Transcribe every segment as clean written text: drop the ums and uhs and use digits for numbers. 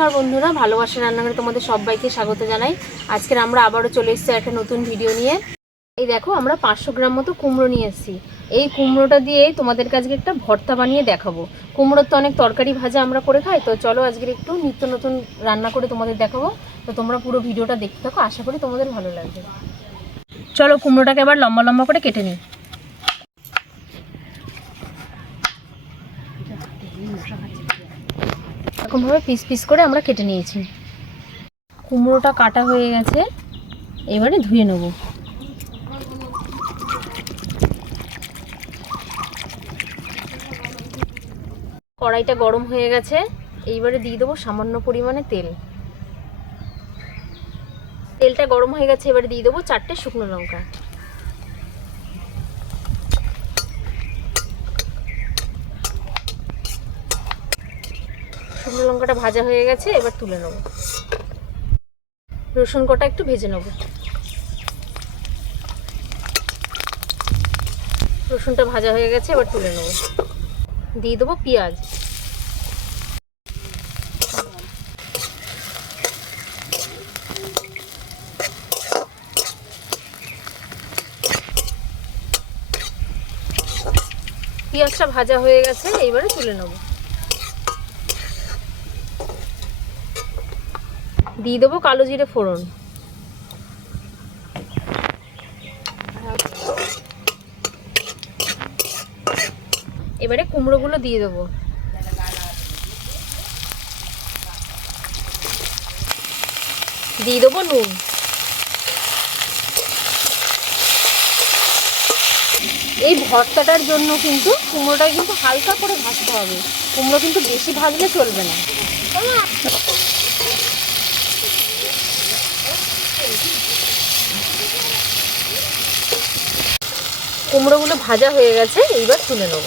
নমস্কার বন্ধুরা, ভালোবাসা রান্নাঘরে তোমাদের সবাইকে স্বাগত জানাই। আজকে আমরা আবারও চলে এসেছি একটা নতুন ভিডিও নিয়ে। এই দেখো, আমরা 500 গ্রাম মতো কুমড়ো নিয়ে এসেছি। এই কুমড়োটা দিয়ে তোমাদের কাছে একটা ভর্তা বানিয়ে দেখাবো। কুমড়োর তো অনেক তরকারি ভাজা আমরা করে খাই, তো চলো আজকের একটু নিত্য নতুন রান্না করে তোমাদের দেখাবো। তো তোমরা পুরো ভিডিওটা দেখতে থাকো, আশা করি তোমাদের ভালো লাগবে। চলো কুমড়োটাকে এবার লম্বা লম্বা করে কেটে নিই। এরকমভাবে পিস পিস করে আমরা কেটে নিয়েছি। কুমড়োটা কাটা হয়ে গেছে, এবারে ধুয়ে নেব। কড়াইটা গরম হয়ে গেছে, এইবারে দিয়ে দেবো সামান্য পরিমাণে তেল। তেলটা গরম হয়ে গেছে, এবারে দিয়ে দেবো 4টে শুকনো লঙ্কা। শুকনো লঙ্কাটা ভাজা হয়ে গেছে, এবার তুলে নেব। রসুন কটা একটু ভেজে নেব। রসুনটা ভাজা হয়ে গেছে, এবার তুলে নেব। দিয়ে দেবো পেঁয়াজ। পেঁয়াজটা ভাজা হয়ে গেছে, এইবারে তুলে নেব। দিয়ে দেবো কালো জিরে ফোড়ন। এবারে কুমড়োগুলো দিয়ে দেবো। দিয়ে দেবো নুন। এই ভর্তাটার জন্য কিন্তু কুমড়োটা কিন্তু হালকা করে ভাজতে হবে, কুমড়ো কিন্তু বেশি ভাজলে চলবে না। কুমড়োগুলো ভাজা হয়ে গেছে, এইবার তুলে নেব।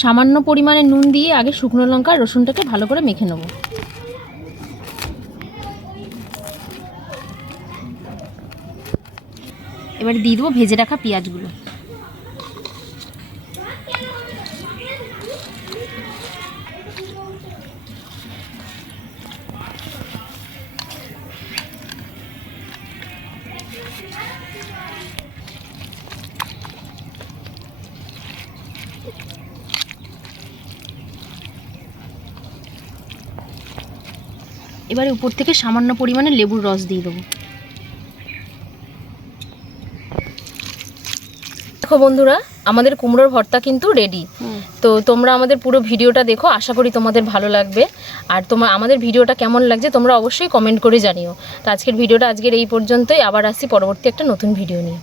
সামান্য পরিমাণে নুন দিয়ে আগে শুকনো লঙ্কা আর রসুনটাকে ভালো করে মেখে নেব। এবার দিয়ে দেবো ভেজে রাখা পেঁয়াজগুলো। এবারে উপর থেকে সামান্য পরিমাণে লেবুর রস দিয়ে দেবো। দেখো বন্ধুরা, আমাদের কুমড়োর ভর্তা কিন্তু রেডি। তো তোমরা আমাদের পুরো ভিডিওটা দেখো, আশা করি তোমাদের ভালো লাগবে। আর আমাদের ভিডিওটা কেমন লাগছে তোমরা অবশ্যই কমেন্ট করে জানিও। তো আজকের ভিডিওটা এই পর্যন্তই, আবার আসছি পরবর্তী একটা নতুন ভিডিও নিয়ে।